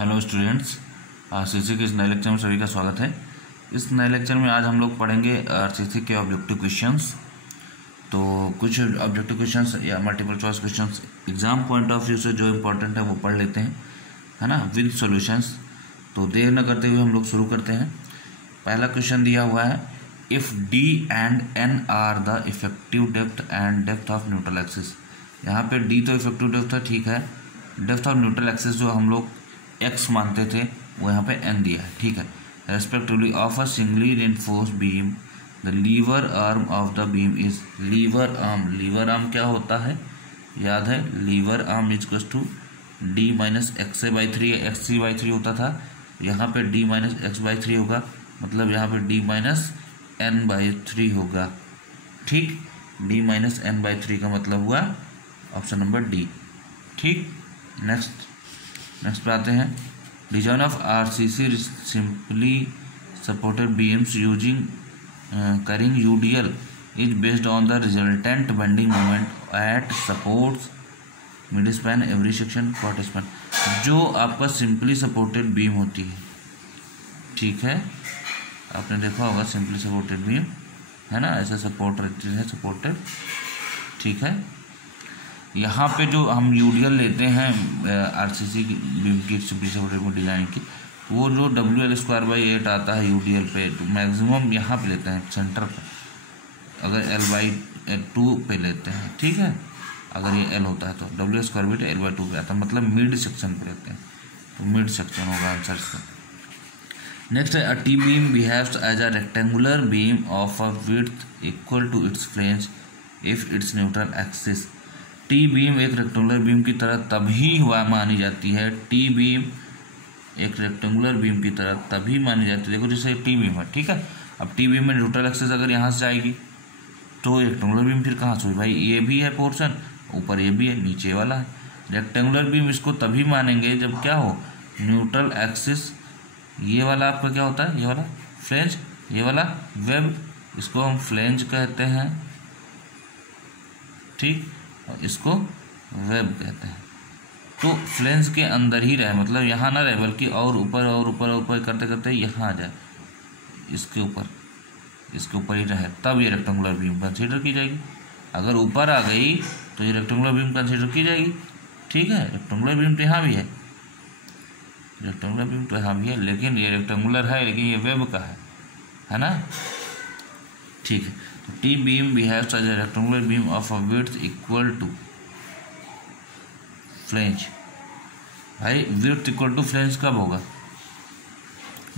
Hello students, RCC के इस नए लेक्चर में सभी का स्वागत है। इस नए लेक्चर में आज हम लोग पढ़ेंगे आरसीसी के ऑब्जेक्टिव क्वेश्चंस। तो कुछ ऑब्जेक्टिव क्वेश्चंस या multiple choice questions exam point of view से जो इम्पोर्टेंट है वो पढ़ लेते हैं, है ना, विद सॉल्यूशंस। तो देर न करते हुए हम लोग शुरू करते हैं। पहला क्वेश्चन दिया हुआ है, if d and n are the effective depth and depth of neutral axis. यहाँ पे डी तो इफेक्टिव डेप्थ है, ठीक है। डेप्थ ऑफ न्यूट्रल एक्सिस जो हम लोग एक्स मानते थे वो यहाँ पे एन दिया है, ठीक है। Respectively of a singly reinforce beam the lever arm of the beam is lever arm. Lever arm क्या होता है, याद है, lever arm is equals to d minus x a by three, x c by three होता था, यहाँ पे d minus x by three होगा, मतलब यहाँ पे d minus n by three होगा, ठीक। D minus n by three का मतलब हुआ ऑप्शन नंबर डी, ठीक। नेक्स्ट पे आते हैं, design of RCC simply supported beams using carrying UDL is based on the resultant bending moment at supports mid span every section quarter span. जो आपका simply supported beam होती है, ठीक है, आपने देखा होगा सिंपली सपोर्टेड बीम, है ना, ऐसा सपोर्ट रहती है, सपोर्टेड, ठीक है। यहाँ पे जो हम यूडीएल लेते हैं आरसीसी की बीम की सिंपली सपोर्टेड डिजाइन की, वो जो WL²/8 आता है यूडीएल पे, तो मैक्सिमम यहाँ पे लेते हैं सेंटर पे, अगर L/2 पे लेते हैं, ठीक है। अगर ये L होता है तो WL² L/2 पे आता है, मतलब मिड सेक्शन पे लेते हैं, तो मिड सेक्शन होगा आंसर इसका। नेक्स्ट है, a T beam behaves as a rectangular beam of a width equal to its flange if its neutral axis. T beam एक रेक्टेंगुलर बीम की तरह तभी हुआ मानी जाती है, टी बीम एक रेक्टेंगुलर बीम की तरह तभी मानी जाती है। देखो जैसे टी बीम है, ठीक है, अब टी बीम में न्यूट्रल एक्सिस अगर यहाँ से जाएगी तो रेक्टेंगुलर बीम फिर कहाँ से हुई भाई, ये भी है पोर्शन, ऊपर ये भी है, नीचे वाला है। रेक्टेंगुलर बीम इसको तभी मानेंगे जब क्या हो, न्यूट्रल एक्सिस, ये वाला आपका क्या होता है, ये वाला फ्लेंज, ये वाला वेब, इसको हम फ्लेंज कहते हैं, ठीक, और इसको वेब कहते हैं। तो फ्लेंज के अंदर ही रहे, मतलब यहाँ ना रहे, बल्कि और ऊपर और ऊपर और ऊपर करते करते यहाँ आ जाए, इसके ऊपर ही रहे, तब ये रेक्टेंगुलर बीम कंसीडर की जाएगी। अगर ऊपर आ गई तो ये रेक्टेंगुलर बीम कंसीडर की जाएगी, ठीक है। रेक्टेंगुलर बीम तो यहाँ भी है, रेक्टेंगुलर बीम तो यहाँ भी है, लेकिन ये रेक्टेंगुलर है, लेकिन ये वेब का है ना, ठीक है। तो T beam behaves as a rectangular beam of a width equal to flange. भाई विड्थ इक्वल टू फ्लेंज कब होगा,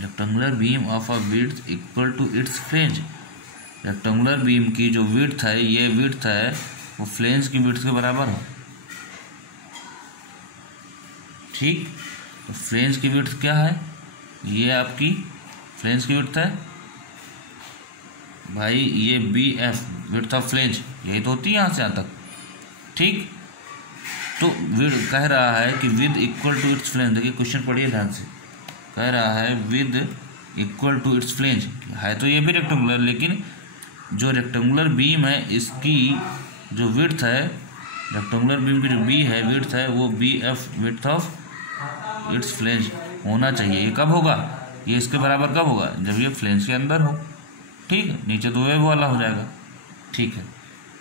rectangular beam of a width equal to its flange. Rectangular beam की जो विड्थ है, ये विड्थ है, वो फ्लेंज की विड्थ के बराबर हो, ठीक। तो फ्लेंज की विड्थ क्या है, ये आपकी फ्लेंज की विड्थ है भाई, ये BF विड्थ ऑफ फ्लेंज, यही तो होती है यहाँ से यहाँ तक, ठीक। तो विड कह रहा है कि width equal to its flange, देखिए क्वेश्चन पढ़िए ध्यान से, कह रहा है width equal to its flange, है तो ये भी रेक्टेंगुलर, लेकिन जो रेक्टेंगुलर बीम है इसकी जो विड्थ है, रेक्टेंगुलर बीम की जो बी है विड्थ है, वो BF width of its flange होना चाहिए। ये कब होगा, ये इसके बराबर कब होगा, जब ये फ्लेंज के अंदर हो, ठीक, नीचे तो वेब वाला हो जाएगा, ठीक है।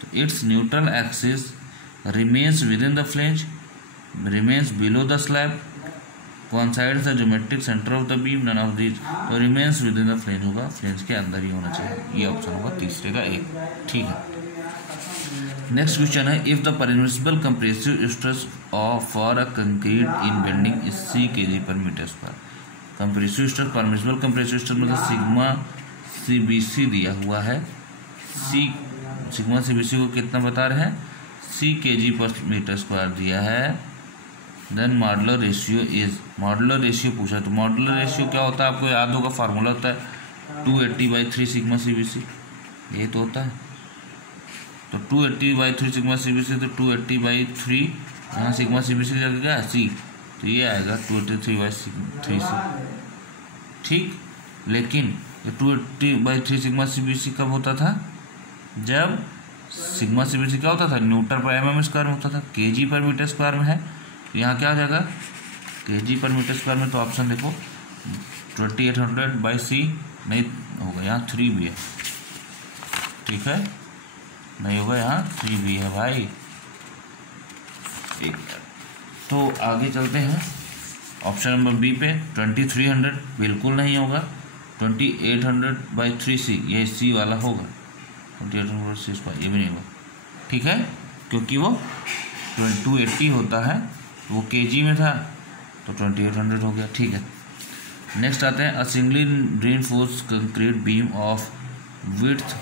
तो it's neutral axis remains within the flange, remains below the slab, coincides the geometric center of the beam, none of these, तो remains within the flange होगा, फ्लेंज के अंदर ही होना चाहिए, ये ऑप्शन होगा तीसरे का एक, ठीक है। नेक्स्ट क्वेश्चन है, if the permissible compressive stress for a concrete in bending is C kg/m²। Compressive stress, permissible compressive stress मतलब सिग्मा CBC दिया हुआ है, सिग्मा CBC को कितना बता रहे हैं, C kg/m² दिया है। Then modular ratio is, modular ratio पूछा, तो मॉडुलर रेशियो क्या होता है, आपको याद होगा, फार्मूला होता है 280/3 सिग्मा CBC, यही तो होता है। तो 280/3 सिग्मा CBC, तो 280/3 यहाँ सिग्मा CBC की जगह क्या है C, तो ये आएगा 283/3C, ठीक। लेकिन ये 280/3 सिग्मा CBC कब होता था, जब सिग्मा CBC क्या होता था, न्यूटन पर mm² में होता था, kg/m² में है, यहाँ क्या हो जाएगा kg पर मीटर स्क्वायर में तो ऑप्शन देखो 2800/c नहीं होगा, यहाँ 3 भी है, ठीक है, नहीं होगा, यहाँ 3 भी है भाई। तो आगे चलते हैं ऑप्शन नंबर बी पे। 2300 बिल्कुल नहीं होगा, 2800/3c ये सी वाला होगा, 2800/c² ये भी नहीं होगा, ठीक है, क्योंकि वो 280 होता है, वो kg में था तो 2800 हो गया, ठीक है। नेक्स्ट आते हैं, a singly reinforced concrete beam of width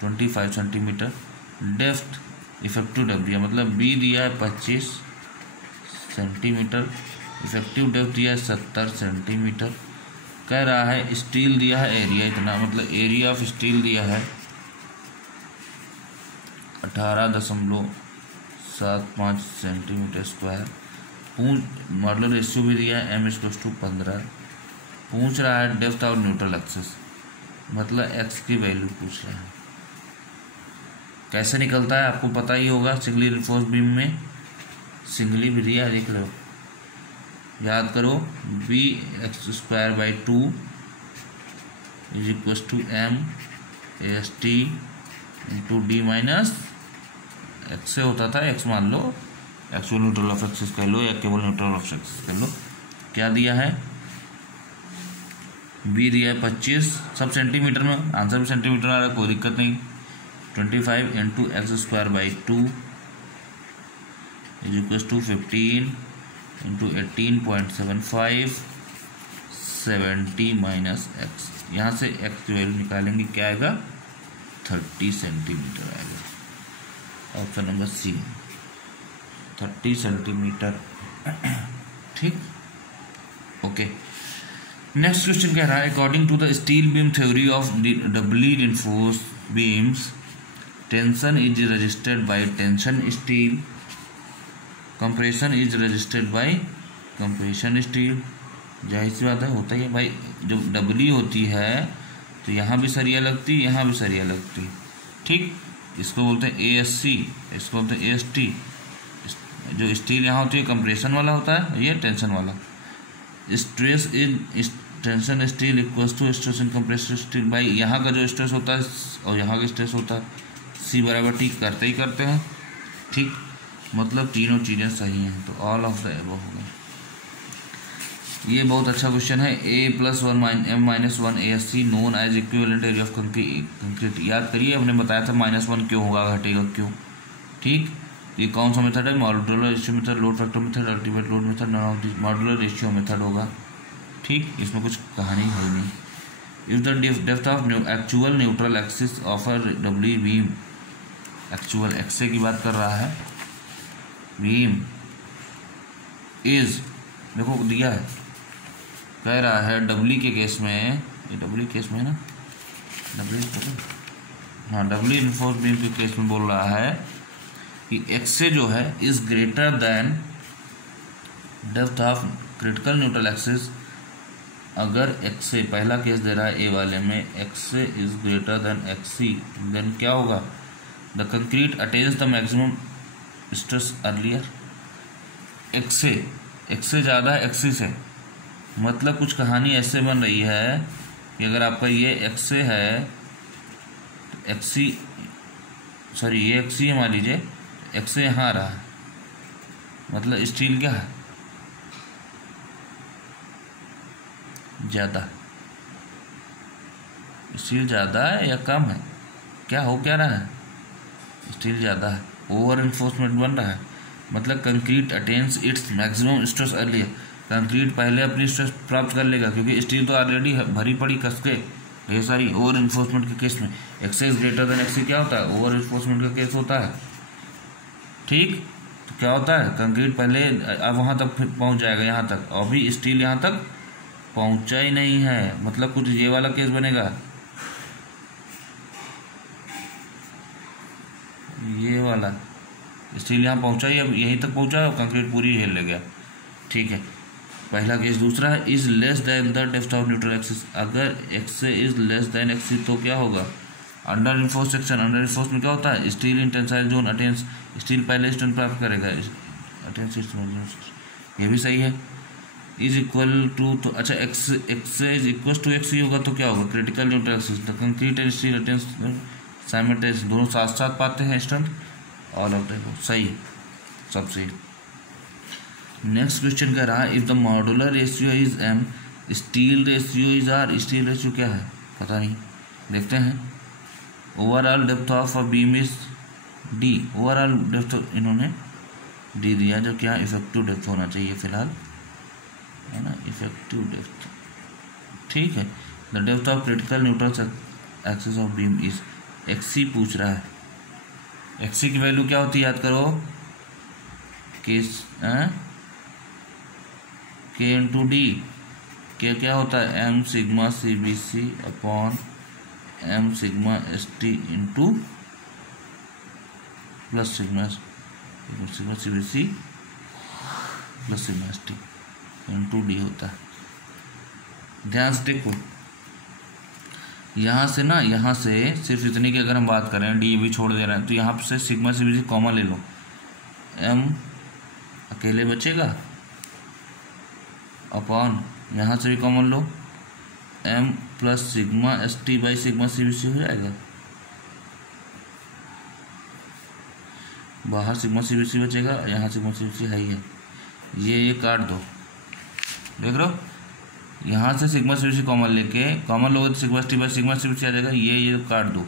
25 centimetre, depth effective depth दिया, मतलब बी दिया है 25 सेंटीमीटर, इफेक्टिव डेप्थ दिया है 70 सेंटीमीटर, कह रहा है स्टील दिया है एरिया इतना, मतलब एरिया ऑफ स्टील दिया है 18.75 सेंटीमीटर स्क्वायर, मॉडुलर रेशियो भी दिया है m/15, पूछ रहा है डेप्थ ऑफ न्यूट्रल एक्सिस, मतलब x की वैल्यू पूछ रहा है। कैसे निकलता है आपको पता ही होगा, सिंगली रिइंफोर्स बीम में सिंगली भी दिया, लिख लो, याद करो, bx²/2 = m/ast × d - x से होता था, x मान लो, एक्चुअल न्यूट्रल ऑफ एक्सिस कह लो या केवल न्यूट्रल ऑफ एक्सिस कह लो। क्या दिया है, बी दिया है 25, सब सेंटीमीटर में, आंसर भी सेंटीमीटर आ रहा है, कोई दिक्कत नहीं। 25 × x²/2 = 15 × 18.75 70 - x, यहाँ से x की वैल्यू निकालेंगे, क्या आएगा, 30 सेंटीमीटर आएगा, ऑप्शन नंबर सी 30 सेंटीमीटर, ठीक, ओके। नेक्स्ट क्वेश्चन कह रहा है, according to the steel beam theory of doubly reinforced beams, tension is registered by tension steel, compression is registered by compression steel. जाहिर सी बात है, होता ही है भाई, जब डबली होती है तो यहाँ भी सरिया लगती, यहाँ भी सरिया लगती, ठीक, इसको बोलते हैं ASC, इसको बोलते हैं AST। जो स्टील यहाँ होती है कंप्रेशन वाला होता है, ये टेंशन वाला। Stress in tension steel equals to stress in compression steel, भाई यहाँ का जो स्ट्रेस होता है और यहाँ का स्ट्रेस होता है, C = T करते ही करते हैं, ठीक, मतलब तीनों चीज़ें सही हैं, तो ऑल ऑफ द एबव हो गए। ये बहुत अच्छा क्वेश्चन है। A+1 M-1 ASC known as equivalent area of concrete, याद करिए, हमने बताया था -1 क्यों होगा, घटेगा क्यों, ठीक। ये कौन सा मेथड है, modular ratio method, load factor method, ultimate load method, none of this modular ratio method होगा, ठीक, इसमें कुछ कहानी है नहीं। If the depth of actual neutral axis of a doubly beam, actual x a की बात कर रहा है, बीम इज, देखो दिया है, कह रहा है डबली के केस में, ये डबली केस में है ना, डबली, हाँ, डबली रिइंफोर्स्ड बीम के केस में बोल रहा है कि एक्से जो है is greater then depth of critical neutral axis. अगर एक्से, पहला केस दे रहा है ए वाले में, x a is greater than x c, then क्या होगा, the concrete attains the maximum stress earlier. X a ज़्यादा है एक्सी से, मतलब कुछ कहानी ऐसे बन रही है कि अगर आपका ये एक्से है, एक्सी, सॉरी ये एक्सी है, मान लीजिए एक्से यहाँ आ रहा है, मतलब स्टील क्या है, ज़्यादा, स्टील ज़्यादा है या कम है, क्या हो क्या रहा है, स्टील ज़्यादा है, ओवर इन्फोर्समेंट बन रहा है, मतलब concrete attains its maximum stress earlier, concrete पहले अपनी स्ट्रेस प्राप्त कर लेगा, क्योंकि स्टील तो ऑलरेडी भरी पड़ी कस के ढेर सारी। ओवर इन्फोर्समेंट के केस में x a is greater than XC क्या होता है, ओवर इन्फोर्समेंट का केस होता है, ठीक, तो क्या होता है, कंक्रीट पहले अब वहाँ तक फिर पहुँच जाएगा, यहाँ तक, और भी स्टील यहाँ तक पहुँचा ही नहीं है, मतलब कुछ ये वाला केस बनेगा, ये वाला स्टील यहाँ पहुँचा ही, अब यहीं तक पहुँचा, कंक्रीट पूरी हिल ले गया, ठीक है, पहला केस। दूसरा है is less than the depth of neutral axis, अगर एक्से इज लेस देन एक्सी तो क्या होगा, under enforce section, under enforce में क्या होता है, स्टील इन टेंसाइल जोन अटेंस, स्टील पहले स्ट्रेंथ प्राप्त करेगा, अटेंस, ये भी सही है। इज इक्वल टू, तो अच्छा x is equal to x ही होगा तो क्या होगा, critical neutral axis the concrete and steel attains simultaneously, दोनों साथ साथ पाते हैं स्ट्रेंथ, ऑल ऑफ द सही है, सब सही। नेक्स्ट क्वेश्चन कह रहा है if the modular ratio is m, steel ratio is r, steel ratio क्या है पता नहीं, देखते हैं। Overall depth of a beam is d, overall depth इन्होंने डी दिया, जो क्या इफेक्टिव डेप्थ होना चाहिए फिलहाल, है ना, इफेक्टिव डेप्थ, ठीक है। The depth of critical neutral axis of beam is, x c पूछ रहा है, एक्सी की वैल्यू क्या होती है याद करो, के इंटू डी, के क्या होता है m sigma c b c upon m sigma s t into plus sigma c b c plus sigma s t into d होता है। ध्यान से देखो, यहाँ से ना, यहाँ से सिर्फ इतनी की अगर हम बात करें, डी भी छोड़ दे रहे हैं, तो यहाँ से sigma c b c common ले लो, एम अकेले बचेगा अपॉन यहाँ से भी कॉमन लो, m plus sigma s t by sigma c b c हो जाएगा, बाहर सिग्मा सी बी सी बचेगा, यहाँ सिग्मा सी बी सी है ही है, ये काट दो, देख रहे हो, यहाँ से sigma c b c common लेके, कॉमन लोगे तो sigma s t by sigma c b c आ जाएगा, ये काट दो,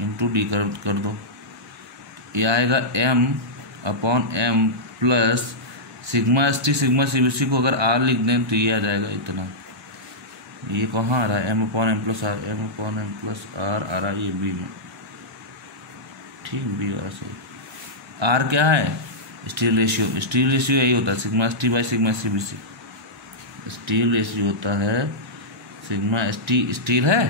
इंटू डी कर दो, ये आएगा m upon m plus sigma s t sigma c b c को अगर आर लिख दें तो ये आ जाएगा इतना, ये कहाँ आ रहा है, m upon m plus r, m upon m plus r आ रहा है ये बी में, ठीक, बी वाला सही। आर क्या है, स्टील रेशियो, स्टील रेशियो यही होता है sigma s t by sigma c b c, steel ratio होता है सिग्मा एस टी, स्टील है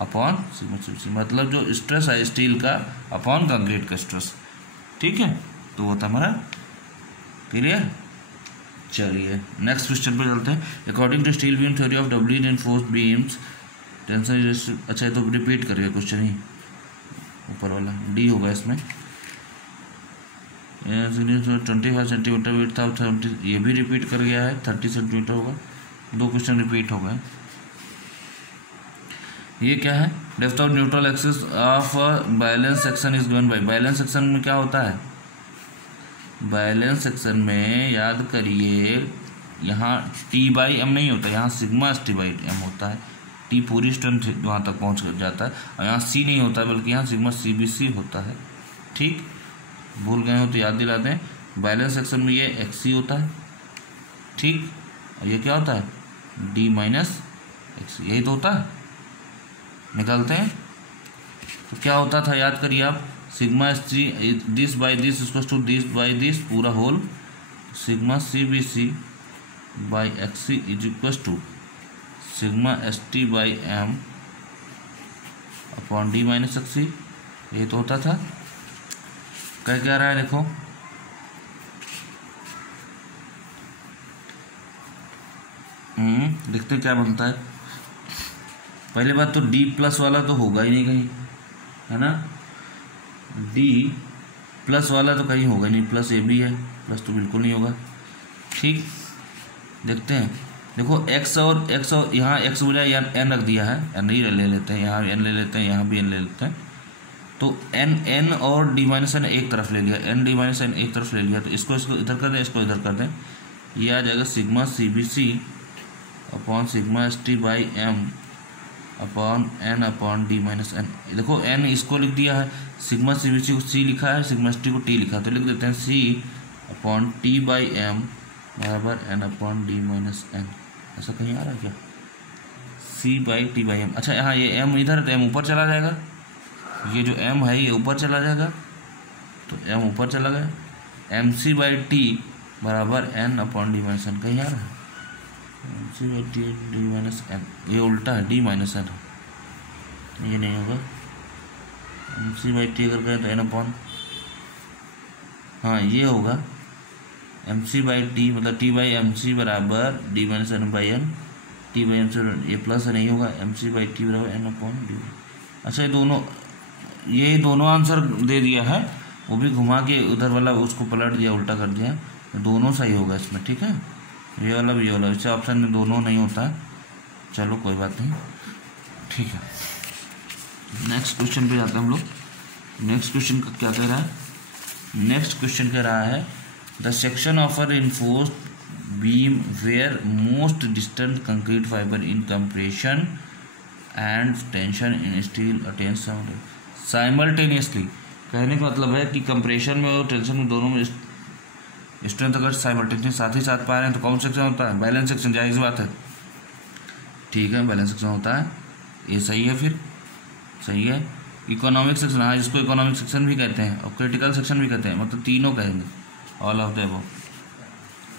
upon sigma c b c, मतलब जो स्ट्रेस है स्टील का अपॉन कंक्रीट का स्ट्रेस, ठीक है, तो वो था हमारा क्लियर। चलिए नेक्स्ट क्वेश्चन पे चलते हैं। According to steel beam theory of doubly reinforced beams tension, अच्छा तो रिपीट करिए क्वेश्चन ही, ऊपर वाला डी होगा इसमें, 25 सेंटीमीटर विड्थ था 70, ये भी रिपीट कर गया है, 30 सेंटीमीटर होगा, दो क्वेश्चन रिपीट हो गए। ये क्या है, depth of neutral axis of balance section is given by, balance section में क्या होता है, बैलेंस सेक्शन में याद करिए यहाँ टी बाई एम नहीं होता, यहाँ sigma s t by m होता है, टी पूरी स्ट्रेंथ वहाँ तक पहुँच जाता है, और यहाँ सी नहीं होता बल्कि यहाँ सिग्मा सी बी सी होता है, ठीक, भूल गए हो तो याद दिला दें। बैलेंस सेक्शन में ये एक्स सी होता है, ठीक, और ये क्या होता है डी माइनस एक्स, यही तो होता है, निकालते हैं तो क्या होता था याद करिए आप, sigma s t this by this equal to this by this पूरा whole, sigma c b c by x c is equal to sigma s t by m upon d minus x c, ये तो होता था। कह क्या रहा है देखो, देखते क्या बनता है। पहले बात तो डी प्लस वाला तो होगा ही नहीं कहीं, है ना, डी प्लस वाला तो कहीं होगा नहीं, प्लस ए बी है, प्लस तो बिल्कुल नहीं होगा, ठीक, देखते हैं। देखो x और यहाँ x बजाय यहाँ n रख दिया है, n ही ले लेते हैं, यहाँ n ले लेते हैं, यहाँ भी n ले लेते हैं, तो n और d माइनस n एक तरफ ले लिया, n d माइनस n एक तरफ ले लिया, तो इसको इधर कर दें, इसको इधर कर दें, ये आ जाएगा sigma c b c upon sigma s t by m upon n upon d minus n। देखो n इसको लिख दिया है, सिग्मा सी बी सी को c लिखा है, सिग्मा एस टी को t लिखा है, तो लिख देते हैं c upon t by m बराबर n upon d minus n। ऐसा कहीं आ रहा है क्या, c by t by m, अच्छा यहाँ ये m इधर है तो m ऊपर चला जाएगा, ये जो m है ये ऊपर चला जाएगा, तो m ऊपर चला गया, एम सी बाई टी बराबर n upon d minus n, कहीं आ रहा है m c by t d minus n, ये उल्टा है डी माइनस n, ये नहीं होगा, एम सी बाई टी अगर करें तो n अपॉन, हाँ ये होगा एम सी बाई टी मतलब टी बाई एम सी बराबर d minus n by n, t by m c, ये प्लस नहीं होगा, एम सी बाई टी बराबर एन अपॉन डी। अच्छा ये दोनों आंसर दे दिया है, वो भी घुमा के उधर वाला उसको पलट दिया, उल्टा कर दिया, दोनों सही होगा इसमें, ठीक है। ये वाला भी ये वाला, इससे ऑप्शन में दोनों नहीं होता है। चलो कोई बात नहीं, ठीक है। नेक्स्ट क्वेश्चन पे जाते हैं हम लोग। नेक्स्ट क्वेश्चन का क्या कह रहा है? नेक्स्ट क्वेश्चन कह रहा है the section of a reinforced beam where most distant concrete fibre in compression and tension in steel attains simultaneously. कहने का मतलब है कि कंप्रेशन में और टेंशन में दोनों में स्ट्रेंथ अगर साइमल्टेनियस साथ ही साथ पा रहे हैं तो कौन सेक्शन होता है? बैलेंस सेक्शन, जाहिर सी बात है, ठीक है, बैलेंस सेक्शन होता है। ये सही है, फिर सही है। इकोनॉमिक सेक्शन, हाँ, इसको इकोनॉमिक सेक्शन भी कहते हैं और क्रिटिकल सेक्शन भी कहते हैं, मतलब तीनों कहेंगे, ऑल ऑफ द अबव,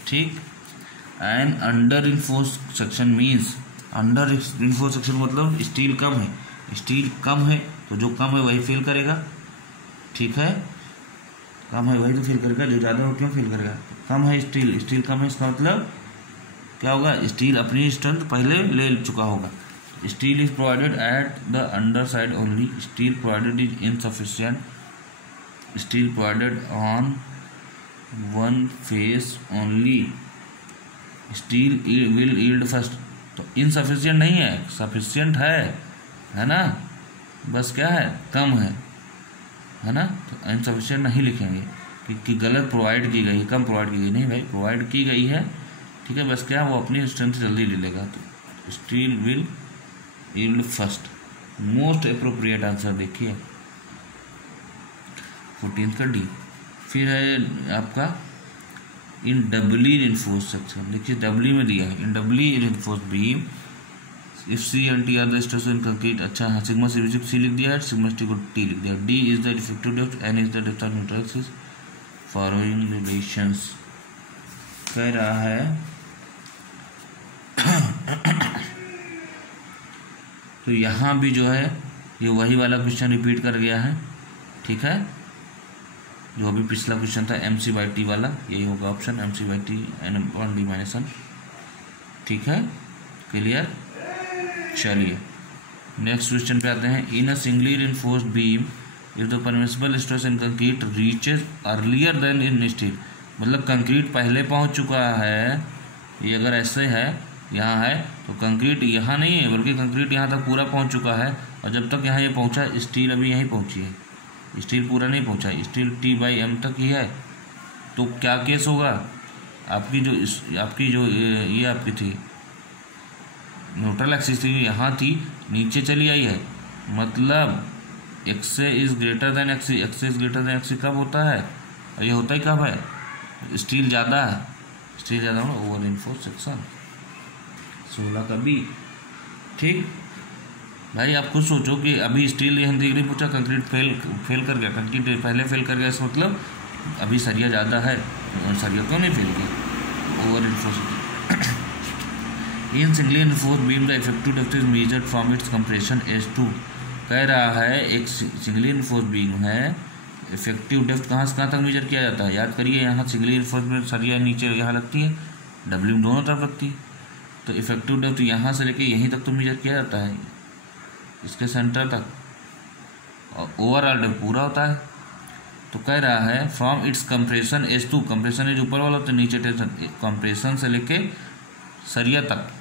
ठीक। And under enforce section means, under enforce section मतलब स्टील कम है, स्टील कम है तो जो कम है वही फेल करेगा, ठीक है, कम है वही तो फेल करेगा, जो ज़्यादा हो क्यों फेल करेगा? कम है स्टील, स्टील कम है, इसका मतलब क्या होगा? स्टील अपनी स्ट्रेंथ पहले ले चुका होगा। Steel is provided at the under side only, steel provided is insufficient, steel provided on one face only, steel will yield first. तो इनसफिशिएंट नहीं है, सफिशिएंट है ना, बस क्या है? कम है ना, तो इनसफिशिएंट नहीं लिखेंगे कि गलत प्रोवाइड की गई, कम प्रोवाइड की गई, नहीं भाई, प्रोवाइड की गई है, ठीक है, बस क्या वो अपनी स्ट्रेंथ जल्दी ले लेगा। तो steel will yield first, most appropriate answer देखिए 14 का डी। फिर है आपका इन डबली रिइंफोर्स्ड सेक्शन, देखिए डबली में दिया है, in doubly reinforced beam if c and t are the stress in concrete, अच्छा हाँ, सिग्मा सी लिख दिया है, सिग्मा टी को टी लिख दिया। D is the effective depth, n is the depth of neutral axis, following relations कह रहा है। तो यहाँ भी जो है ये वही वाला क्वेश्चन रिपीट कर गया है, ठीक है, जो अभी पिछला क्वेश्चन था MC/T वाला, यही होगा ऑप्शन MC/T N/1 D-1, ठीक है, क्लियर। चलिए नेक्स्ट क्वेश्चन पे आते हैं। In a singly reinforced beam if the permissible stress in concrete reaches earlier than in steel, मतलब कंक्रीट पहले पहुंच चुका है, ये अगर ऐसे है यहाँ है तो कंक्रीट यहाँ नहीं है बल्कि कंक्रीट यहाँ तक पूरा पहुँच चुका है, और जब तक यहाँ ये पहुँचा स्टील अभी यहीं पहुँची है, स्टील पूरा नहीं पहुँचा, स्टील T/M तक ही है। तो क्या केस होगा? आपकी जो ये आपकी थी न्यूट्रल एक्सिस थी, यहाँ थी, नीचे चली आई है, मतलब x is greater then x कब होता है? और ये होता ही कब है? स्टील ज़्यादा है, स्टील ज़्यादा हो ना, ओवर इन्फोर्स सेक्शन 16 का बी, ठीक। भाई आप खुद सोचो कि अभी स्टील यहाँ दिख नहीं पूछा, कंक्रीट फेल कर गया, कंक्रीट पहले फेल कर गया, इसका मतलब अभी सरिया ज़्यादा है, सरिया क्यों नहीं फेल किया? Over enforce. In singly enforce beam the effective depth is measured from its compression S2, कह रहा है एक सिंगली इन्फोर्स बीम है, इफेक्टिव डेप्थ कहाँ से कहाँ तक मेजर किया जाता है? याद करिए, यहाँ सिंगली इन्फोर्स में सरिया नीचे यहाँ लगती है, W दोनों तरफ लगती है, तो इफेक्टिव डेप्थ यहाँ से लेके यहीं तक तो मेजर किया जाता है, इसके सेंटर तक, और ओवरऑल डेप्थ पूरा होता है। तो कह रहा है from its compression S2, compression edge ऊपर वाला, तो नीचे टेंशन, कंप्रेशन से लेके सरिया तक,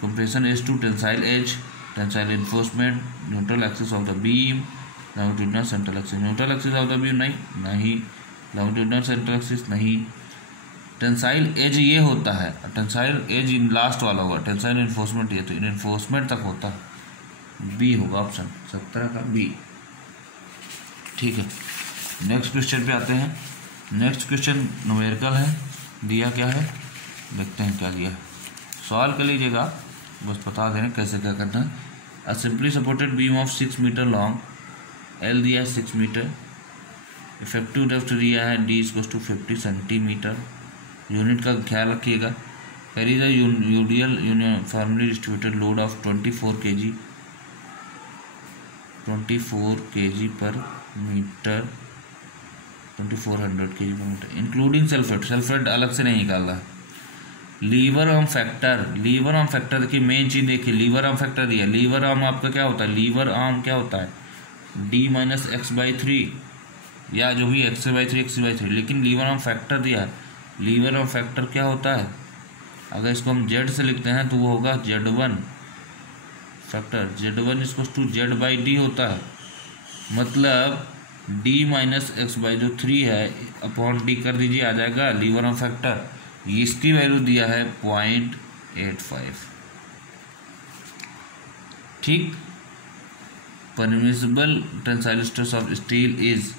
compression S2 tensile edge, tensile reinforcement, neutral axis of the beam, longitudinal central axis, neutral axis of the beam नहीं, लॉन्गिट्यूडिनल सेंट्रल एक्सिस नहीं, टेंसाइल एज ये होता है, टेंसाइल एज इन लास्ट वाला होगा, टेंसाइल इन्फोर्समेंट ये, तो इन्फोर्समेंट तक होता है, बी होगा ऑप्शन 17 का बी, ठीक है। नेक्स्ट क्वेश्चन पे आते हैं। नेक्स्ट क्वेश्चन न्यूमेरिकल है, दिया क्या है देखते हैं क्या दिया है, सॉल्व कर लीजिएगा, बस बता दें कैसे क्या करना है। A simply supported beam of 6 metre long, L दिया है 6 मीटर, इफेक्टिव डेप्थ दिया है D = 50 सेंटीमीटर, यूनिट का ख्याल रखिएगा। Carry the UDL uniformly distributed load of 24 kg पर मीटर, 2400 kg पर मीटर, इंक्लूडिंग सल्फेट अलग से नहीं निकाल रहा है। लीवर आर्म फैक्टर देखिए, मेन चीज देखिए, लीवर आर्म फैक्टर दिया, लीवर आर्म आपका क्या होता है? लीवर आर्म क्या होता है? D - x/3, या जो भी x/3, लेकिन लीवर आर्म फैक्टर दिया है लीवर ऑफ फैक्टर क्या होता है, अगर इसको हम जेड से लिखते हैं तो वो होगा Z1 factor, Z1 equals to Z/D होता है, मतलब D माइनस एक्स बाई जो 3 है अपॉन D कर दीजिए, आ जाएगा लीवर ऑफ फैक्टर। इसकी वैल्यू दिया है 0.85। ठीक। Permissible tensile stress of steel is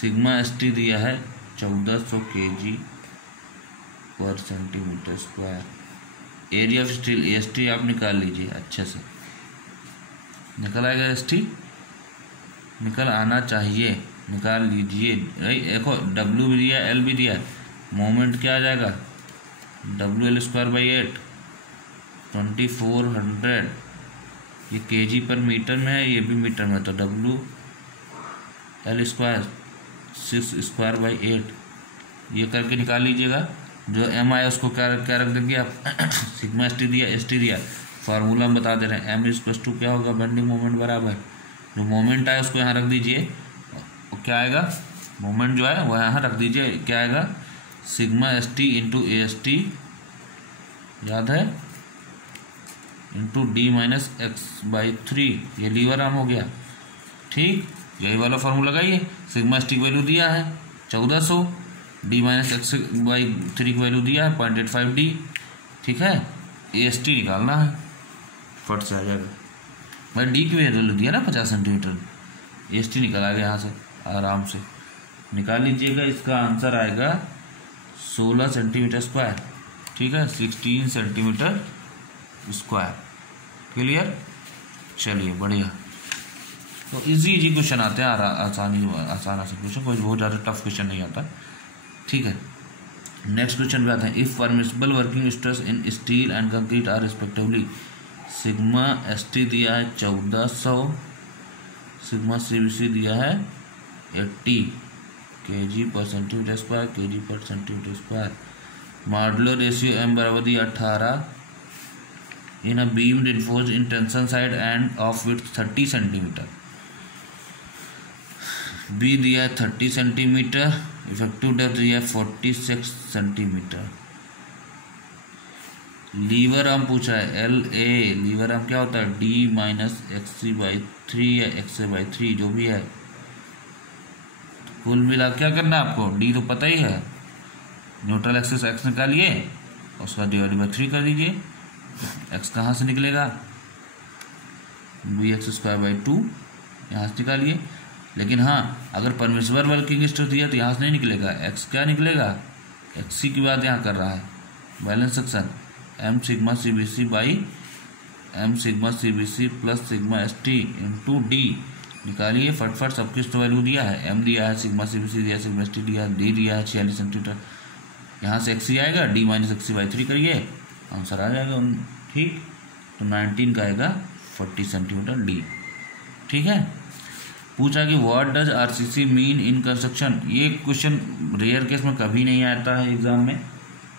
sigma ST दिया है 1400 kg पर centimetre square. Area of steel AST आप निकाल लीजिए, अच्छे से निकल आएगा, ST निकल आना चाहिए, निकाल लीजिए। देखो W भी दिया है, L भी दिया है, मोमेंट क्या आ जाएगा WL²/8 2400, ये kg पर मीटर में है, ये भी मीटर में, तो WL² 6²/8 ये करके निकाल लीजिएगा। जो M आया उसको क्या रख देंगे आप सिग्मा ST दिया, ST दिया, फार्मूला हम बता दे रहे हैं, M इक्वल्स टू क्या होगा बेंडिंग मोमेंट बराबर जो मोमेंट आया उसको यहाँ रख दीजिए, क्या आएगा मोमेंट जो है वो यहाँ रख दीजिए, क्या आएगा सिग्मा ST इंटू AST याद है इंटू D माइनस x/3, ये लीवर आर्म हो गया। ठीक, यही वाला फार्मूला लगाइए। सिग्मा ST की वैल्यू दिया है 1400, D माइनस x/3 की वैल्यू दिया है 0.85D। ठीक है, AST निकालना है, फट से आ जाएगा भाई, D की वैल्यू दिया ना 50 सेंटीमीटर, AST निकल आएगा यहाँ से आराम से निकाल लीजिएगा। इसका आंसर आएगा 16 सेंटीमीटर स्क्वायर। ठीक है, 16 सेंटीमीटर स्क्वायर। क्लियर, चलिए बढ़िया। तो इजी क्वेश्चन आते हैं, आसान क्वेश्चन, कोई बहुत ज़्यादा टफ क्वेश्चन नहीं आता। ठीक है, नेक्स्ट क्वेश्चन पे आते हैं। If permissible working stress in steel and concrete are respectively sigma ST दिया है 1400, सिग्मा CBC दिया है 80 kg पर सेंटीमीटर स्क्वायर, kg पर centimetre square, modular ratio M बराबर दिया 18 in a beam reinforced in tension side and of width 30 centimetre, B दिया है 30 सेंटीमीटर, इफेक्टिव डेप्थ दिया है 46 सेंटीमीटर। लीवर आर्म पूछा है LA, लीवर आर्म क्या होता है D माइनस XC/3 या XA/3 जो भी है, कुल मिला क्या करना है आपको, D तो पता ही है, न्यूट्रल एक्सिस X निकालिए, उसका डिवाइड/3 कर दीजिए, X कहाँ से निकलेगा BX²/2 यहाँ से निकालिए। लेकिन हाँ, अगर परमिसिबल वर्किंग स्ट्रेस दिया तो यहाँ से नहीं निकलेगा, X क्या निकलेगा, XC की बात यहाँ कर रहा है, balance section M sigma CBC by M sigma CBC plus sigma ST into D निकालिए फटफट। सबकी तो वैल्यू दिया है, M दिया है, सिग्मा CBC दिया है, सिग्मा ST दिया है, D दिया है 46 सेंटीमीटर, यहाँ से XC आएगा, D माइनस XC/3 करिए, आंसर आ जाएगा। ठीक, तो 19 का आएगा 40 सेंटीमीटर D। ठीक है, पूछा कि what does RCC mean in construction. ये क्वेश्चन रेयर केस में कभी नहीं आता है एग्जाम में,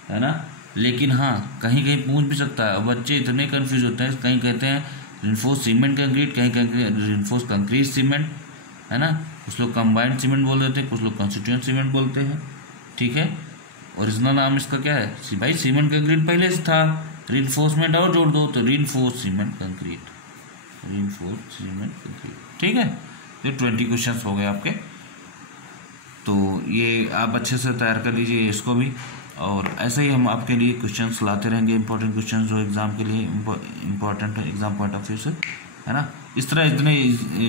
है ना, लेकिन हाँ कहीं कहीं पूछ भी सकता है। बच्चे इतने कंफ्यूज होते हैं, कहीं कहते हैं रिइंफोर्स्ड सीमेंट कंक्रीट, कहीं कहते हैं रिइंफोर्स्ड कंक्रीट सीमेंट, है ना, कुछ लोग कंबाइंड सीमेंट बोल देते हैं, कुछ लोग कंस्टिट्यूएंट सीमेंट बोलते हैं। ठीक है, ओरिजिनल नाम इसका क्या है भाई, सीमेंट कंक्रीट पहले से था, रिइंफोर्समेंट और जोड़ दो तो reinforced cement concrete, reinforced cement concrete. ठीक है, ये 20 क्वेश्चन हो गए आपके, तो ये आप अच्छे से तैयार कर लीजिए इसको भी, और ऐसे ही हम आपके लिए क्वेश्चंस लाते रहेंगे, इंपॉर्टेंट क्वेश्चंस जो एग्ज़ाम के लिए इंपॉर्टेंट है एग्ज़ाम पॉइंट ऑफ व्यू से, है ना। इस तरह इतने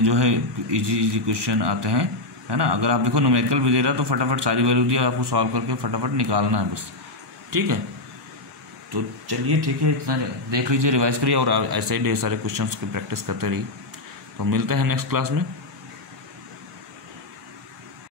जो है इजी क्वेश्चन आते हैं, है ना। अगर आप देखो न्यूमेरिकल भी दे रहा है तो फटाफट सारी वैल्यू दी आपको सॉल्व करके फटाफट निकालना है बस। ठीक है, तो चलिए ठीक है, इतना देख लीजिए, रिवाइज करिए और ऐसे ही ढेर सारे क्वेश्चन की प्रैक्टिस करते रहिए। तो मिलते हैं नेक्स्ट क्लास में।